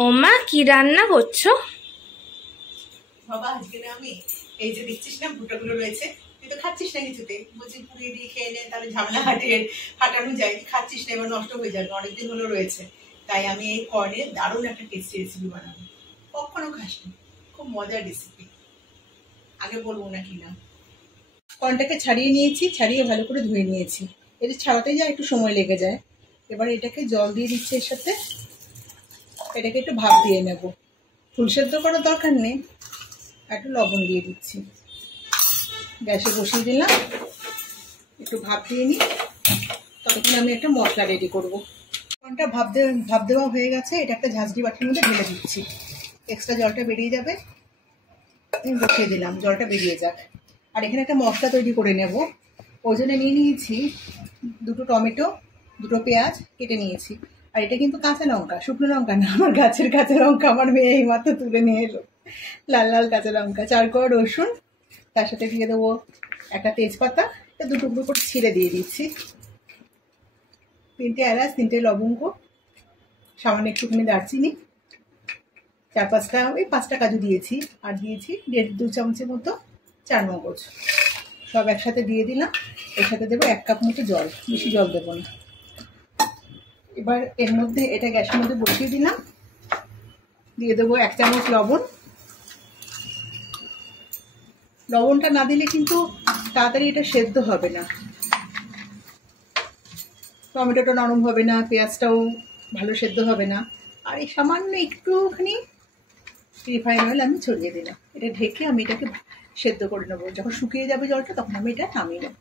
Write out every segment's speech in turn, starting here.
ও মা, কি রান্না করছো? বাবা আজকে না আমি এই যে দেখছিস না ভুট্টাগুলো রয়েছে, তুই তো খাচ্ছিস না কিছুতে, বলছি পুড়িয়ে দিয়ে খেয়ে নে, তাহলে ঝামেলা হাঁটানো যায়, খাচ্ছিস না এবার নষ্ট হয়ে যাবে, অনেকদিন হলো রয়েছে। তাই আমি এই কর্নের দারুণ একটা টেস্টি রেসিপি বানাবো, কখনো খাসনি, খুব মজার রেসিপি। আগে বলবো না কি না। কর্নটাকে ছাড়িয়ে নিয়েছি, ছাড়িয়ে ভালো করে ধুয়ে নিয়েছি। এটা ছাড়াতে যা একটু সময় লেগে যায়। এবার এটাকে জল দিয়ে দিচ্ছি এর সাথে, এটাকে একটু ভাপ দিয়ে নেব। ফুল সেদ্ধ করার দরকার নেই, একটু লবণ দিয়ে দিচ্ছি, গ্যাসে বসিয়ে দিলাম, একটু ভাপ দিয়ে নিই। ততক্ষণ আমি একটা মশলা রেডি করব। কর্নটা ভাপ দেওয়া হয়ে গেছে, এটা একটা ঝাঁঝরি বাটির মধ্যে ঢেলে দিচ্ছি, এক্সট্রা জলটা বেরিয়ে যাবে। আমি বসিয়ে দিলাম, জলটা বেরিয়ে যাক। আর এখানে একটা মশলা তৈরি করে নেব। ওই জন্য নিয়ে নিয়েছি দুটো টমেটো, দুটো পেঁয়াজ কেটে নিয়েছি। আর এটা কিন্তু কাঁচা লঙ্কা, শুকনো লঙ্কা না, আমার গাছের কাঁচা লঙ্কা, আমার মেয়ে এই মাত্র তুলে নিয়ে এলো। লাল লাল কাঁচা লঙ্কা, 4 কোয়া রসুন, তার সাথে দিয়ে দেবো একটা তেজপাতা, এটা দুটো টুকরো করে ছিঁড়ে দিয়ে দিচ্ছি, 3টে এলাচ, 3টে লবঙ্গ, সামান্য একটুখানি দারচিনি, 5টা কাজু দিয়েছি, আর দিয়েছি 1.5-2 চামচের মতো চারমগজ, সব একসাথে দিয়ে দিলাম। এর সাথে দেবো 1 কাপ মতো জল, বেশি জল দেবো না। এবার এর মধ্যে এটা গ্যাসের মধ্যে বসিয়ে দিলাম, দিয়ে দেবো 1 চামচ লবণ। লবণটা না দিলে কিন্তু তাড়াতাড়ি এটা সেদ্ধ হবে না, টমেটোটা নরম হবে না, পেঁয়াজটাও ভালো সেদ্ধ হবে না। আর এই সামান্য একটুখানি রিফাইন অয়েল আমি ছড়িয়ে দিলাম, এটা ঢেকে আমি এটাকে সেদ্ধ করে নেবো। যখন শুকিয়ে যাবে জলটা তখন আমি এটা নামিয়ে নেব।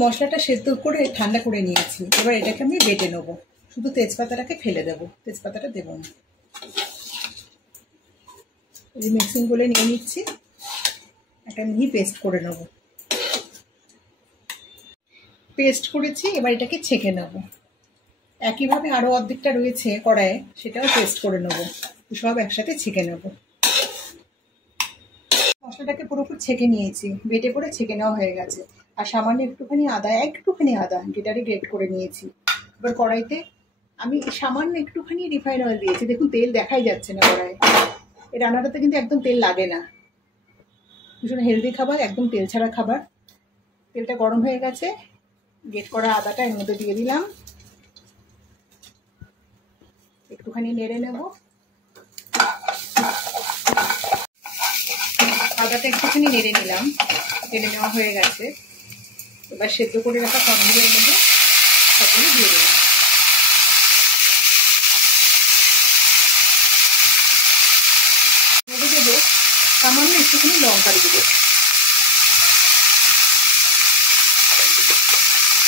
মশলাটা সেদ্ধ করে ঠান্ডা করে নিয়েছি, এবার এটাকে আমি বেটে নেবো। শুধু তেজপাতাটাকে ফেলে দেবো, তেজপাতাটা দেবো না। এই মিক্সিং বলে নিয়ে নিচ্ছি, একটা মিহি পেস্ট করে নেব। পেস্ট করেছি, এবার এটাকে ছেঁকে নেব। একইভাবে আরও অর্ধেকটা রয়েছে কড়াইয়ে, সেটাও পেস্ট করে নেব, সব একসাথে ছেঁকে নেব। মশলাটাকে পুরোপুরি ছেঁকে নিয়েছি, বেটে করে ছেঁকে নেওয়া হয়ে গেছে। আর সামান্য একটুখানি আদা গ্রেটারে গ্রেট করে নিয়েছি। এবার কড়াইতে আমি সামান্য একটুখানি রিফাইন অয়েল দিয়েছি, দেখুন তেল দেখাই যাচ্ছে না কড়াইয়ে। এই রান্নাটাতে কিন্তু একদম তেল লাগে না, ভীষণ হেলদি খাবার, একদম তেল ছাড়া খাবার। তেলটা গরম হয়ে গেছে, গ্রেট করা আদাটা এর মধ্যে দিয়ে দিলাম, একটুখানি নেড়ে নেব। আদাটা একটুখানি নেড়ে নিলাম, নেড়ে নেওয়া হয়ে গেছে। এবার সেদ্ধ করে রাখা কর্নগুলোর মধ্যে সবগুলো দিয়ে দিলাম। মধ্যে দেবো সামান্য একটুখানি লঙ্কার গুঁড়ো,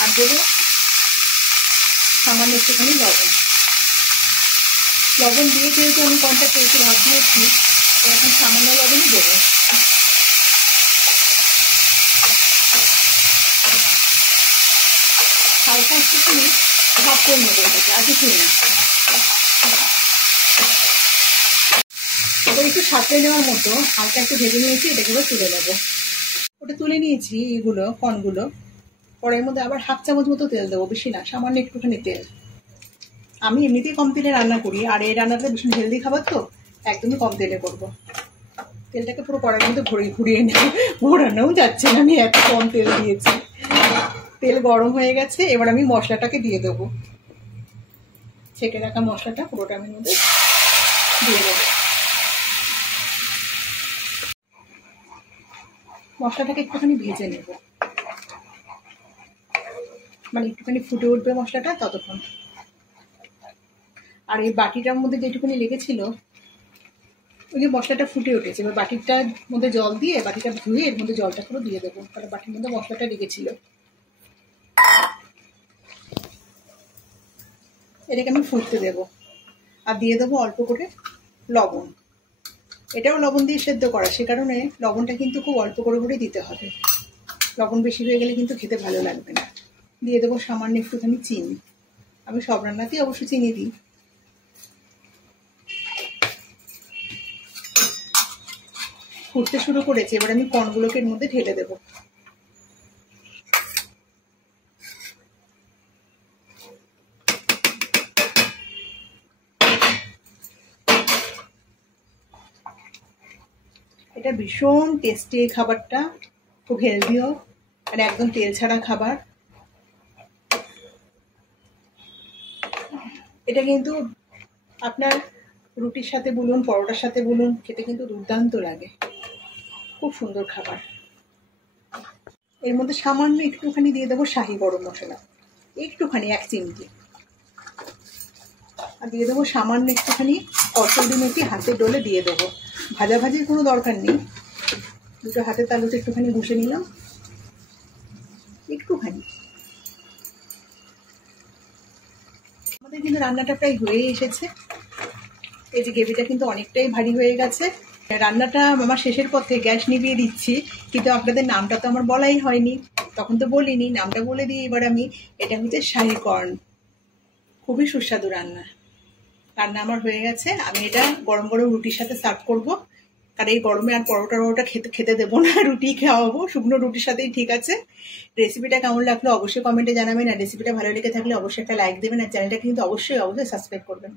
আর দেবো সামান্য একটুখানি লবণ। লবণ দিয়ে যেহেতু আমি কর্নটা একটু ভাত দিয়েছি, এখন সামান্য লবণই দেবো। হালকা একটুখানি ভাপ করে নেবো এটাকে, আর কিছুই না। ওটা একটু সাঁতরে নেওয়ার মতো হালকা একটু ভেজে নিয়েছি, এটাকে এবার তুলে নেবো। ওটা তুলে নিয়েছি, এগুলো কর্নগুলো। কড়াইয়ের মধ্যে আবার 1/2 চামচ মতো তেল দেবো, বেশি না, সামান্য একটুখানি তেল। আমি এমনিতেই কম তেলে রান্না করি, আর এই রান্নাটা ভীষণ হেলদি খাবার তো, একদমই কম তেলে করবো। তেলটাকে পুরো কড়াইয়ের মধ্যে ঘুরিয়ে নেব, ঘোরানোও যাচ্ছে না, আমি এত কম তেল দিয়েছি। তেল গরম হয়ে গেছে, এবার আমি মশলাটাকে দিয়ে দেবো। ছেঁকে রাখা মশলাটা পুরোটা আমি মধ্যে দিয়ে দেবো। মশলাটাকে একটুখানি ভেজে নেব, মানে একটুখানি ফুটে উঠবে মশলাটা ততক্ষণ। আর এই বাটিটার মধ্যে যেটুকুনি লেগেছিল, ওই যে মশলাটা ফুটে উঠেছে, এবার বাটিটার মধ্যে জল দিয়ে বাটিটা ধুয়ে এর মধ্যে জলটা পুরো দিয়ে দেবো, কারণ বাটির মধ্যে মশলাটা লেগেছিল। এটাকে আমি ফুটতে দেবো, আর দিয়ে দেবো অল্প করে লবণ। এটাও লবণ দিয়ে সেদ্ধ করা, সে কারণে লবণটা কিন্তু খুব অল্প করে করে দিতে হবে, লবণ বেশি হয়ে গেলে কিন্তু খেতে ভালো লাগবে না। দিয়ে দেবো সামান্য একটুখানি চিনি, আমি সব রান্নাতেই অবশ্য চিনি দিই। ফুটতে শুরু করেছে, এবার আমি কর্নগুলোকে এর মধ্যে ঢেলে দেবো। এটা ভীষণ টেস্টি এই খাবারটা, খুব হেলদিও, মানে একদম তেল ছাড়া খাবার। এটা কিন্তু আপনার রুটির সাথে বলুন, পরোটার সাথে বলুন, খেতে কিন্তু দুর্দান্ত লাগে, খুব সুন্দর খাবার। এর মধ্যে সামান্য একটুখানি দিয়ে দেবো শাহি গরম মশলা, একটুখানি 1 চিমটি, আর দিয়ে দেবো সামান্য একটুখানি কসুরি মেথি হাতে ডলে দিয়ে দেবো। ভাজাভাজির কোনো দরকার নেই, দুটো হাতের তালুতে একটুখানি ঘষে নিলাম, একটুখানি। আমাদের কিন্তু রান্নাটা প্রায় হয়ে এসেছে। এই যে গ্রেভিটা কিন্তু অনেকটাই ভারী হয়ে গেছে। রান্নাটা আমার শেষের পথে, গ্যাস নিভিয়ে দিচ্ছি, কিন্তু আপনাদের নামটা তো আমার বলাই হয়নি, তখন তো বলিনি, নামটা বলে দিই এবার আমি। এটা হচ্ছে শাহি কর্ন, খুবই সুস্বাদু রান্না। রান্না আমার হয়ে গেছে, আমি এটা গরম গরম রুটির সাথে সার্ভ করবো। কারণ এই গরমে আর পরোটা খেতে দেবো না, রুটি খাওয়াবো, শুকনো রুটির সাথেই ঠিক আছে। রেসিপিটা কেমন লাগলো অবশ্যই কমেন্টে জানাবেন, আর রেসিপিটা ভালো লেগে থাকলে অবশ্যই একটা লাইক দেবেন, আর চ্যানেলটা কিন্তু অবশ্যই সাবস্ক্রাইব করবেন।